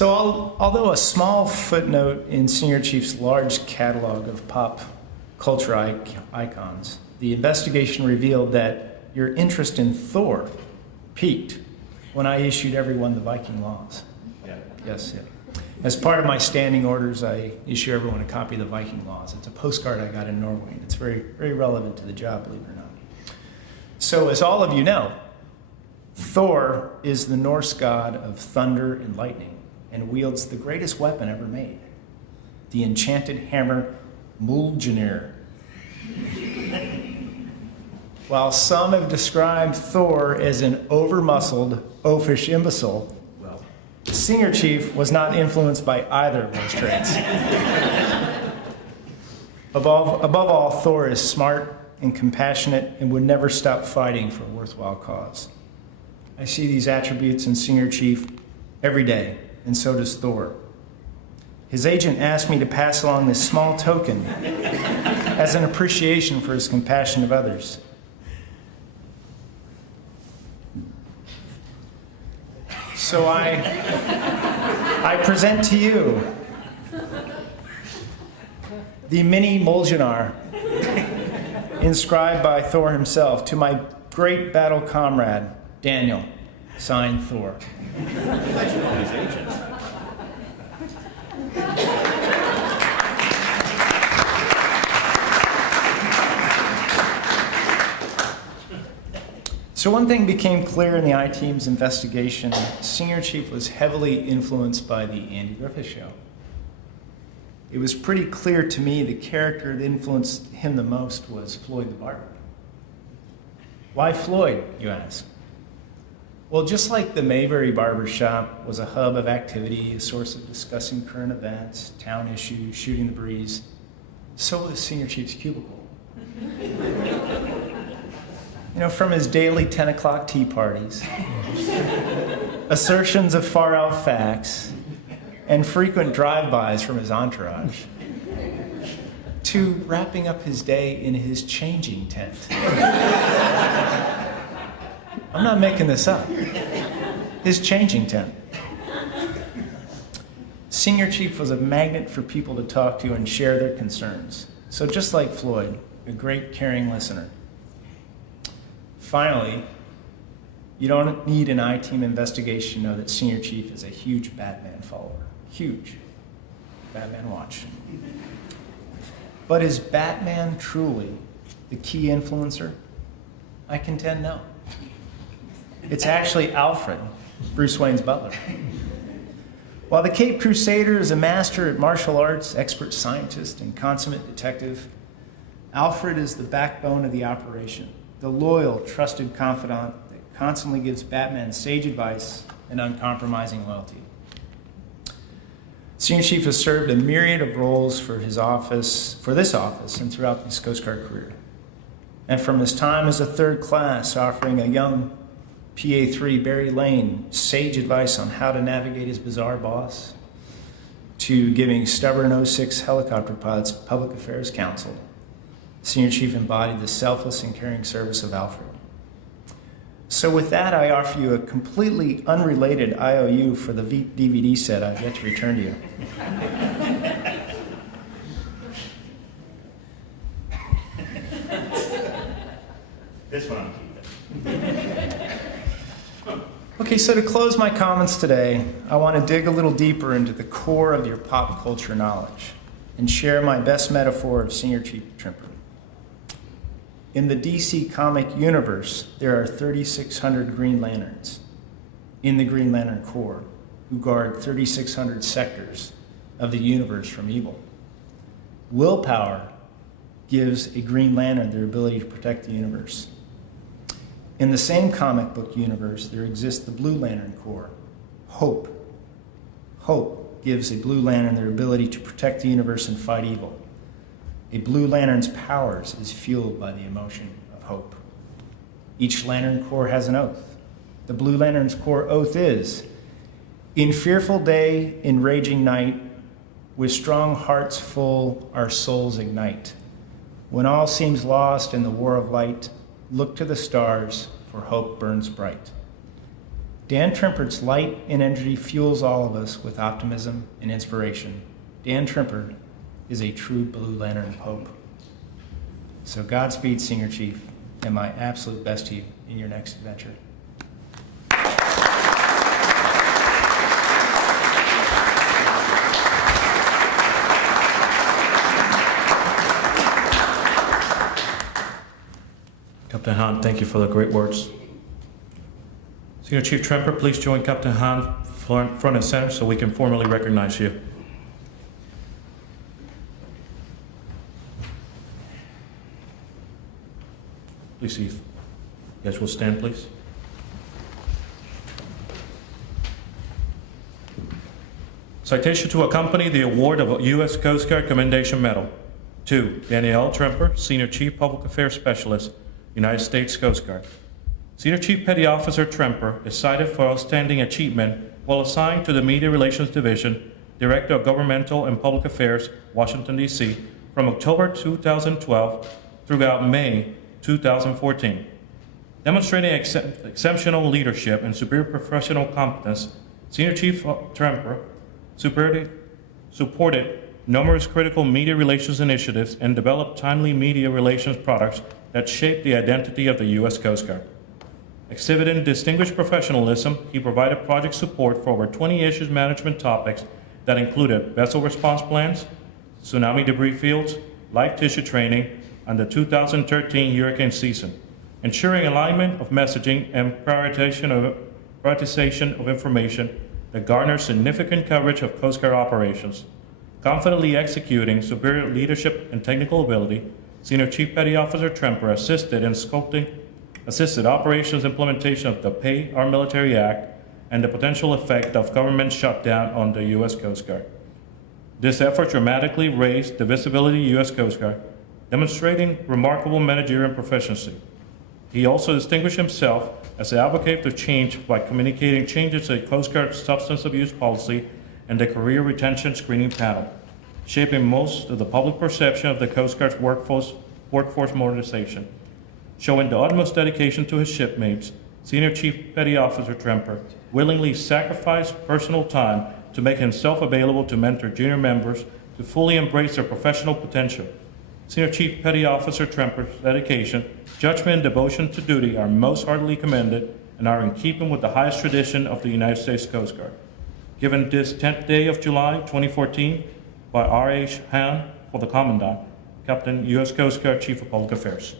Although a small footnote in Senior Chief's large catalog of pop culture icons, the investigation revealed that your interest in Thor peaked when I issued everyone the Viking laws. Yeah. Yes, yeah. As part of my standing orders, I issue everyone a copy of the Viking laws. It's a postcard I got in Norway, and it's very, very relevant to the job, believe it or not. So, as all of you know, Thor is the Norse god of thunder and lightning, and wields the greatest weapon ever made, the enchanted hammer Mjolnir. While some have described Thor as an over-muscled, oafish imbecile, Senior Chief was not influenced by either of those traits. Above all, Thor is smart and compassionate and would never stop fighting for a worthwhile cause. I see these attributes in Senior Chief every day, and so does Thor. His agent asked me to pass along this small token as an appreciation for his compassion of others. So I present to you the mini Mjolnir, inscribed by Thor himself, to my great battle comrade, Daniel, signed Thor. So one thing became clear in the I-Team's investigation: Senior Chief was heavily influenced by the Andy Griffith Show. It was pretty clear to me the character that influenced him the most was Floyd the Barber. Why Floyd, you ask? Well, just like the Mayberry Barber Shop was a hub of activity, a source of discussing current events, town issues, shooting the breeze, so was Senior Chief's cubicle. You know, from his daily 10 o'clock tea parties, assertions of far-out facts, and frequent drive-bys from his entourage, to wrapping up his day in his changing tent. I'm not making this up. His changing tent. Senior Chief was a magnet for people to talk to and share their concerns. So just like Floyd, a great caring listener. Finally, you don't need an I-Team investigation to know that Senior Chief is a huge Batman follower. Huge. Batman watch. But is Batman truly the key influencer? I contend no. It's actually Alfred, Bruce Wayne's butler. While the Caped Crusader is a master at martial arts, expert scientist, and consummate detective, Alfred is the backbone of the operation, the loyal, trusted confidant that constantly gives Batman sage advice and uncompromising loyalty. Senior Chief has served a myriad of roles for this office, and throughout his Coast Guard career. And from his time as a third class, offering a young PA3 Barry Lane sage advice on how to navigate his bizarre boss, to giving stubborn 06 helicopter pilots public affairs counsel, Senior Chief embodied the selfless and caring service of Alfred. So with that, I offer you a completely unrelated IOU for the DVD set I've yet to return to you. This one I'm keeping. Okay, so to close my comments today, I want to dig a little deeper into the core of your pop culture knowledge and share my best metaphor of Senior Chief Trimper. In the DC comic universe, there are 3,600 Green Lanterns in the Green Lantern Corps who guard 3,600 sectors of the universe from evil. Willpower gives a Green Lantern their ability to protect the universe. In the same comic book universe, there exists the Blue Lantern Corps, Hope. Hope gives a Blue Lantern their ability to protect the universe and fight evil. A Blue Lantern's powers is fueled by the emotion of hope. Each Lantern Corps has an oath. The Blue Lantern's Corps oath is, "In fearful day, in raging night, with strong hearts full, our souls ignite. When all seems lost in the war of light, look to the stars, for hope burns bright." Dan Trimpert's light and energy fuels all of us with optimism and inspiration. Dan Trimpert is a true Blue Lantern Pope. So Godspeed, Senior Chief, and my absolute best to you in your next adventure. Captain Hahn, thank you for the great words. Senior Chief Tremper, please join Captain Hahn front and center so we can formally recognize you. Please see if you guys will stand, please. Citation to accompany the award of a U.S. Coast Guard Commendation Medal. 2. Danielle Tremper, Senior Chief Public Affairs Specialist, United States Coast Guard. Senior Chief Petty Officer Tremper is cited for outstanding achievement while assigned to the Media Relations Division, Director of Governmental and Public Affairs, Washington, D.C., from October 2012 throughout May 2014. Demonstrating exceptional leadership and superior professional competence, Senior Chief Tremper supported numerous critical media relations initiatives and developed timely media relations products that shaped the identity of the U.S. Coast Guard. Exhibiting distinguished professionalism, he provided project support for over 20 issues management topics that included vessel response plans, tsunami debris fields, live tissue training, and the 2013 hurricane season, ensuring alignment of messaging and prioritization of information that garners significant coverage of Coast Guard operations. Confidently executing superior leadership and technical ability, Senior Chief Petty Officer Tremper assisted operations implementation of the Pay Our Military Act and the potential effect of government shutdown on the U.S. Coast Guard. This effort dramatically raised the visibility of the U.S. Coast Guard, demonstrating remarkable managerial proficiency. He also distinguished himself as an advocate for change by communicating changes to the Coast Guard substance abuse policy and the career retention screening panel, shaping most of the public perception of the Coast Guard's workforce modernization. Showing the utmost dedication to his shipmates, Senior Chief Petty Officer Tremper willingly sacrificed personal time to make himself available to mentor junior members to fully embrace their professional potential. Senior Chief Petty Officer Tremper's dedication, judgment, and devotion to duty are most heartily commended and are in keeping with the highest tradition of the United States Coast Guard. Given this 10th day of July 2014 by R.H. Hahn for the Commandant, Captain U.S. Coast Guard Chief of Public Affairs.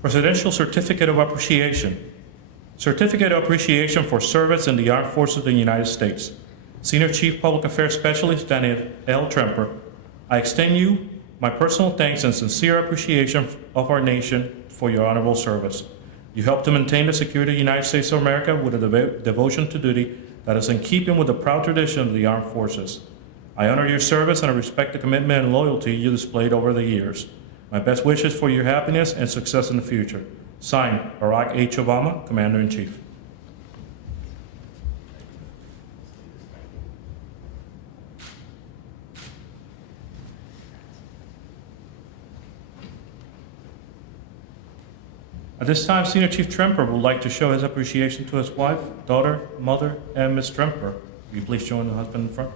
Presidential Certificate of Appreciation. Certificate of Appreciation for Service in the Armed Forces of the United States. Senior Chief Public Affairs Specialist Daniel L. Tremper. I extend you my personal thanks and sincere appreciation of our nation for your honorable service. You helped to maintain the security of the United States of America with a devotion to duty that is in keeping with the proud tradition of the armed forces. I honor your service and I respect the commitment and loyalty you displayed over the years. My best wishes for your happiness and success in the future. Signed, Barack H. Obama, Commander-in-Chief. At this time, Senior Chief Tremper would like to show his appreciation to his wife, daughter, mother, and Ms. Tremper. Will you please join the husband in front?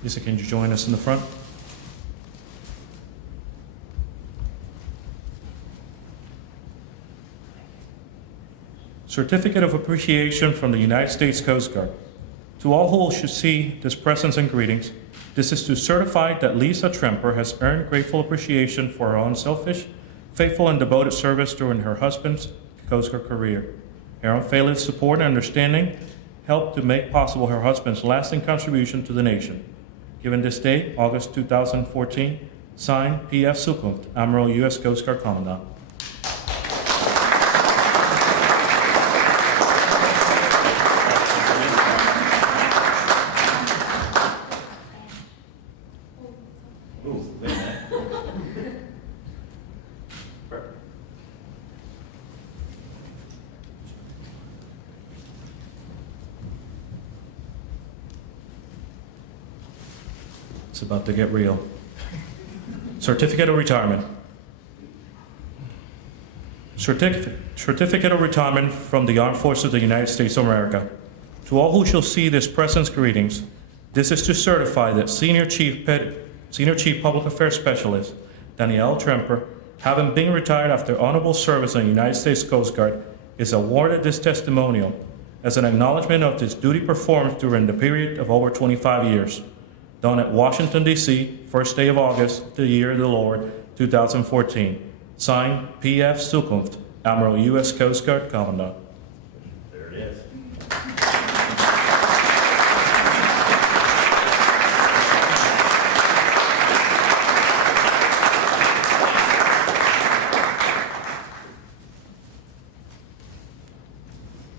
Lisa, can you join us in the front? Certificate of Appreciation from the United States Coast Guard. To all who should see this presents and greetings, this is to certify that Lisa Tremper has earned grateful appreciation for her unselfish, faithful, and devoted service during her husband's Coast Guard career. Her unfailing support and understanding helped to make possible her husband's lasting contribution to the nation. Given this date, August 2014, signed P.F. Zukunft, Admiral U.S. Coast Guard Commandant. Ooh, wait a minute. Perfect. It's about to get real. Certificate of retirement. Certificate of retirement from the Armed Forces of the United States of America. To all who shall see this presence, greetings. This is to certify that Senior Chief Public Affairs Specialist Danielle Tremper, having been retired after honorable service in the United States Coast Guard, is awarded this testimonial as an acknowledgement of his duty performed during the period of over 25 years. Done at Washington, D.C., first day of August, the year of the Lord, 2014. Signed, P.F. Zukunft, Admiral U.S. Coast Guard Commandant. There it is.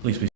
Please be